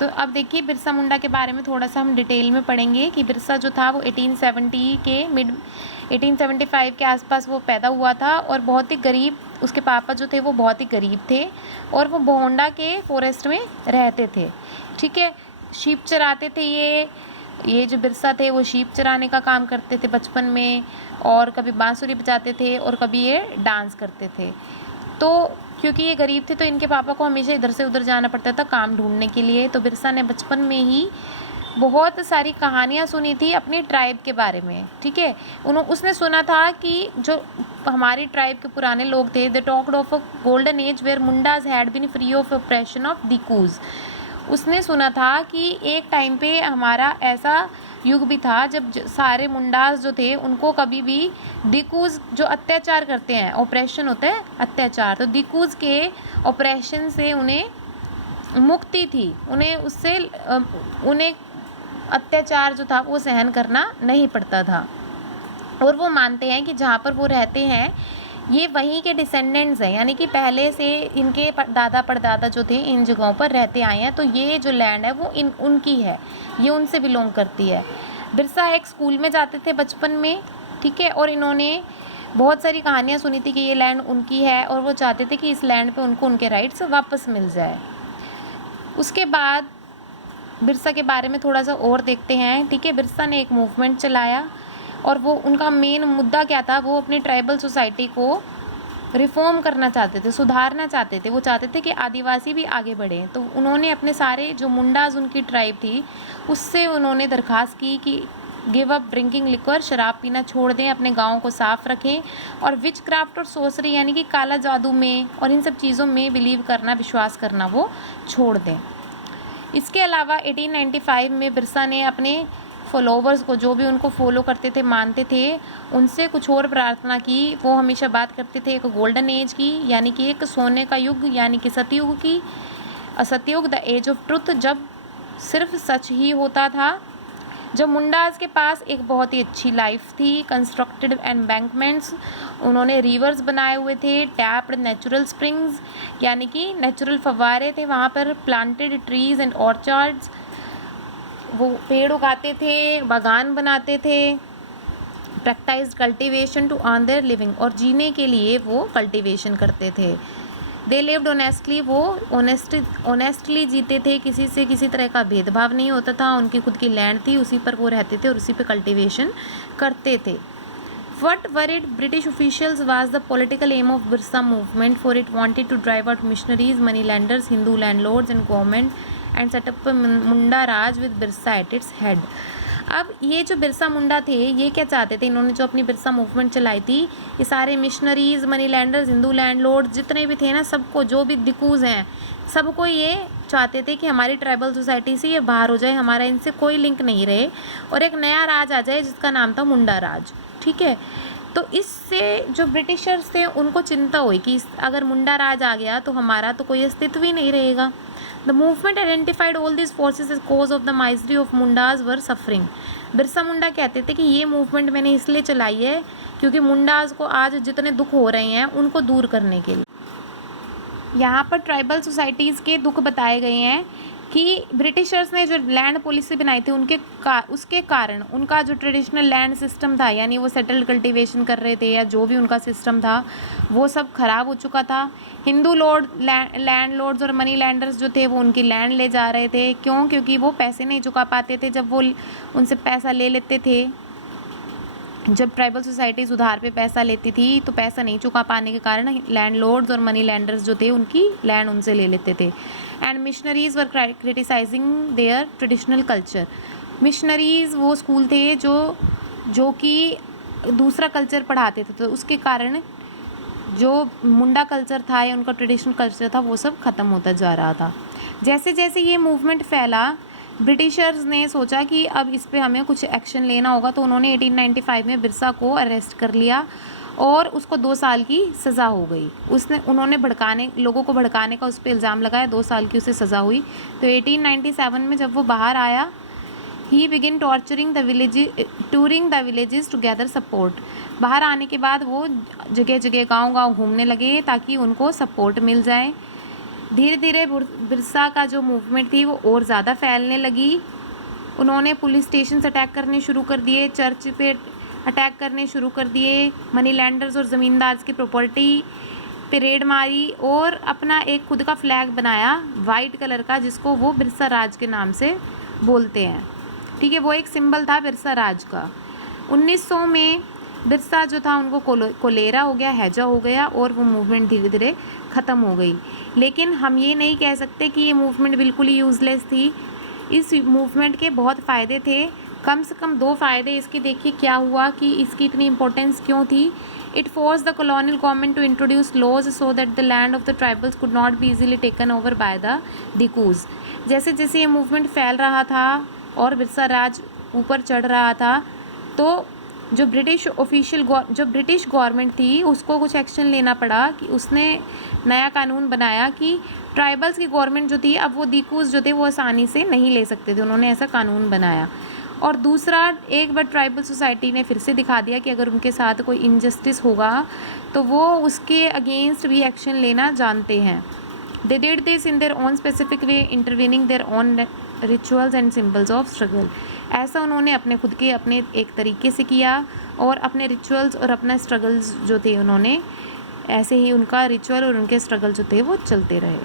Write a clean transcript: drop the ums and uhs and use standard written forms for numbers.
तो अब देखिए बिरसा मुंडा के बारे में थोड़ा सा हम डिटेल में पढ़ेंगे कि बिरसा जो था वो 1870 के मिड 1875 के आसपास वो पैदा हुआ था और बहुत ही गरीब, उसके पापा जो थे वो बहुत ही गरीब थे और वो बोंडा के फॉरेस्ट में रहते थे। ठीक है, शीप चराते थे ये जो बिरसा थे वो शीप चराने का काम करते थे बचपन में, और कभी बांसुरी बजाते थे और कभी ये डांस करते थे। तो क्योंकि ये गरीब थे तो इनके पापा को हमेशा इधर से उधर जाना पड़ता था काम ढूंढने के लिए। तो बिरसा ने बचपन में ही बहुत सारी कहानियाँ सुनी थी अपनी ट्राइब के बारे में। ठीक है, उसने सुना था कि जो हमारी ट्राइब के पुराने लोग थे, they talked of a golden age where Mundas had been free of operation of dikus. उसने सुना था कि एक टाइम पे हमारा ऐसा युग भी था जब सारे मुंडास जो थे उनको कभी भी दिकूज जो अत्याचार करते हैं, ऑपरेशन होता है अत्याचार, तो दिकूज के ऑपरेशन से उन्हें मुक्ति थी, उन्हें अत्याचार जो था वो सहन करना नहीं पड़ता था। और वो मानते हैं कि जहाँ पर वो रहते हैं ये वहीं के डिसेंडेंट्स हैं, यानी कि पहले से इनके दादा परदादा जो थे इन जगहों पर रहते आए हैं, तो ये जो लैंड है वो उनकी है, ये उनसे बिलोंग करती है। बिरसा एक स्कूल में जाते थे बचपन में, ठीक है, और इन्होंने बहुत सारी कहानियाँ सुनी थी कि ये लैंड उनकी है और वो चाहते थे कि इस लैंड पे उनको उनके राइट्स वापस मिल जाए। उसके बाद बिरसा के बारे में थोड़ा सा और देखते हैं। ठीक है, बिरसा ने एक मूवमेंट चलाया और वो उनका मेन मुद्दा क्या था, वो अपनी ट्राइबल सोसाइटी को रिफॉर्म करना चाहते थे, सुधारना चाहते थे। वो चाहते थे कि आदिवासी भी आगे बढ़ें। तो उन्होंने अपने सारे जो मुंडाज उनकी ट्राइब थी उससे उन्होंने दरख्वास्त की कि गिव अप ड्रिंकिंग लिक्वर, शराब पीना छोड़ दें, अपने गाँव को साफ़ रखें और विच क्राफ्ट और सोसरी यानी कि काला जादू में और इन सब चीज़ों में बिलीव करना, विश्वास करना वो छोड़ दें। इसके अलावा 1895 में बिरसा ने अपने फॉलोवर्स को, जो भी उनको फॉलो करते थे, मानते थे, उनसे कुछ और प्रार्थना की। वो हमेशा बात करते थे एक गोल्डन एज की, यानी कि एक सोने का युग, यानी कि सतयुग की, असतयुग, द एज ऑफ ट्रुथ, जब सिर्फ सच ही होता था। जब मुंडाज के पास एक बहुत ही अच्छी लाइफ थी, कंस्ट्रक्टेड एम्बैंकमेंट्स, उन्होंने रिवर्स बनाए हुए थे, टैप्ड नेचुरल स्प्रिंग्स यानी कि नेचुरल फव्वारे थे वहाँ पर, प्लांटेड ट्रीज एंड ऑर्चार्ड्स, वो पेड़ उगाते थे, बागान बनाते थे, practised cultivation to earn their living, और जीने के लिए वो कल्टीवेशन करते थे। दे लिव्ड ऑनेस्टली, वो ऑनेस्टली जीते थे, किसी से किसी तरह का भेदभाव नहीं होता था। उनकी खुद की लैंड थी, उसी पर वो रहते थे और उसी पे कल्टीवेशन करते थे। What worried British officials was the political aim of Birsa movement, for it wanted to drive out missionaries, moneylenders, Hindu landlords and government and set up a Munda Raj with Birsa at its head. अब ये जो बिरसा मुंडा थे ये क्या चाहते थे, इन्होंने जो अपनी बिरसा मूवमेंट चलाई थी, ये सारे missionaries, money landers, Hindu landlord जितने भी थे ना, सबको, जो भी दिकूज हैं, सबको ये चाहते थे कि हमारी ट्राइबल सोसाइटी से ये बाहर हो जाए, हमारा इनसे कोई लिंक नहीं रहे और एक नया राज आ जाए जिसका नाम था मुंडा राज। ठीक है, तो इससे जो ब्रिटिशर्स थे उनको चिंता हुई कि अगर मुंडा राज आ गया तो हमारा तो कोई अस्तित्व ही नहीं रहेगा। The movement identified all this forces as cause of the misery of Mundas were suffering. Birsa Munda कहते थे कि ये मूवमेंट मैंने इसलिए चलाई है क्योंकि मुंडाज को आज जितने दुख हो रहे हैं उनको दूर करने के लिए। यहाँ पर ट्राइबल सोसाइटीज़ के दुख बताए गए हैं कि ब्रिटिशर्स ने जो लैंड पॉलिसी बनाई थी उसके कारण उनका जो ट्रेडिशनल लैंड सिस्टम था, यानी वो सेटल्ड कल्टीवेशन कर रहे थे या जो भी उनका सिस्टम था वो सब ख़राब हो चुका था। हिंदू लैंडलॉर्ड्स और मनी लैंडर्स जो थे वो उनकी लैंड ले जा रहे थे। क्यों? क्योंकि वो पैसे नहीं चुका पाते थे। जब वो उनसे पैसा ले लेते थे, जब ट्राइबल सोसाइटीज़ उधार पे पैसा लेती थी तो पैसा नहीं चुका पाने के कारण लैंडलॉर्ड्स और मनी लैंडर्स जो थे उनकी लैंड उनसे ले लेते थे। And missionaries were criticising their traditional culture. Missionaries वो स्कूल थे जो कि दूसरा कल्चर पढ़ाते थे, तो उसके कारण जो मुंडा कल्चर था या उनका ट्रेडिशनल कल्चर था वो सब ख़त्म होता जा रहा था। जैसे जैसे ये मूवमेंट फैला, ब्रिटिशर्स ने सोचा कि अब इस पे हमें कुछ एक्शन लेना होगा, तो उन्होंने 1895 में बिरसा को अरेस्ट कर लिया और उसको 2 साल की सज़ा हो गई। उन्होंने लोगों को भड़काने का उस पर इल्ज़ाम लगाया, 2 साल की उसे सज़ा हुई। तो 1897 में जब वो बाहर आया, he begin touring the villages to gather support. बाहर आने के बाद वो जगह जगह गांव-गांव घूमने लगे ताकि उनको सपोर्ट मिल जाए। धीरे धीरे बिरसा का जो मूवमेंट थी वो और ज़्यादा फैलने लगी। उन्होंने पुलिस स्टेशन अटैक करने शुरू कर दिए, चर्च पे अटैक करने शुरू कर दिए, मनी लैंडर्स और ज़मींदार की प्रॉपर्टी पे रेड मारी और अपना एक खुद का फ्लैग बनाया वाइट कलर का, जिसको वो बिरसा राज के नाम से बोलते हैं। ठीक है, वो एक सिंबल था बिरसा राज का। 1900 में बिरसा जो था उनको कोलेरा हो गया, हैजा हो गया और वो मूवमेंट धीरे धीरे ख़त्म हो गई। लेकिन हम ये नहीं कह सकते कि ये मूवमेंट बिल्कुल ही यूज़लेस थी। इस मूवमेंट के बहुत फ़ायदे थे, कम से कम 2 फ़ायदे इसके। देखिए क्या हुआ कि इसकी इतनी इम्पोर्टेंस क्यों थी। It force the colonial government to introduce laws so that the land of the tribals could not be easily taken over by the dikus. जैसे जैसे ये मूवमेंट फैल रहा था और बिरसा राज ऊपर चढ़ रहा था, तो जो ब्रिटिश गवर्नमेंट थी उसको कुछ एक्शन लेना पड़ा कि उसने नया कानून बनाया कि ट्राइबल्स की गवर्नमेंट जो थी अब वो दिकूज जो थे वो आसानी से नहीं ले सकते थे। उन्होंने ऐसा कानून बनाया। और दूसरा, एक बार ट्राइबल सोसाइटी ने फिर से दिखा दिया कि अगर उनके साथ कोई इनजस्टिस होगा तो वो उसके अगेंस्ट भी एक्शन लेना जानते हैं। They did this in their own specific way, intervening their own rituals and symbols of struggle. ऐसा उन्होंने अपने एक तरीके से किया और अपने रिचुअल्स और अपना स्ट्रगल्स जो थे उन्होंने ऐसे ही उनका रिचुअल और उनके स्ट्रगल जो थे वो चलते रहे।